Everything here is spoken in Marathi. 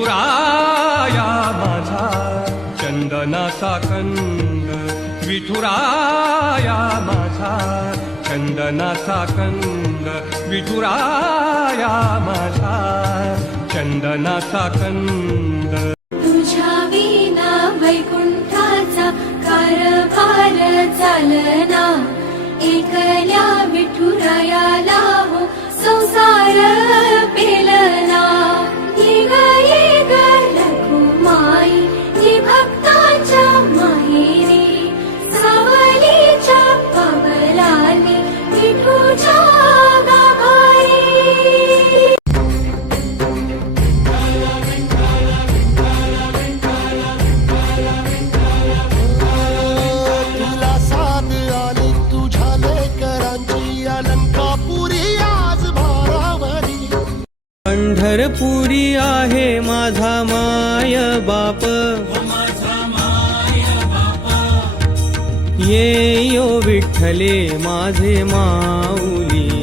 विठुराया माझा चंदनाचा कंद, विठुराया माझा चंदनाचा कंद, विठुराया माझा चंदनाचा कंद. तुझ्या विना वैकुंठाचा कारभार चालना, एकल्या विठुरायाला हो संसार पेलना. ये ग रघुमाई ही भक्ताच्या माहेरी, सावलीच्या पावलांनी विठूच्या गाभारी. तुला साथ आली तुझ्या लेकरांची, अलंकापुरी आज भारावरी. पंढरपुरी आहे माझा माय बाप, ये यो विठ्ठले माझे माऊली.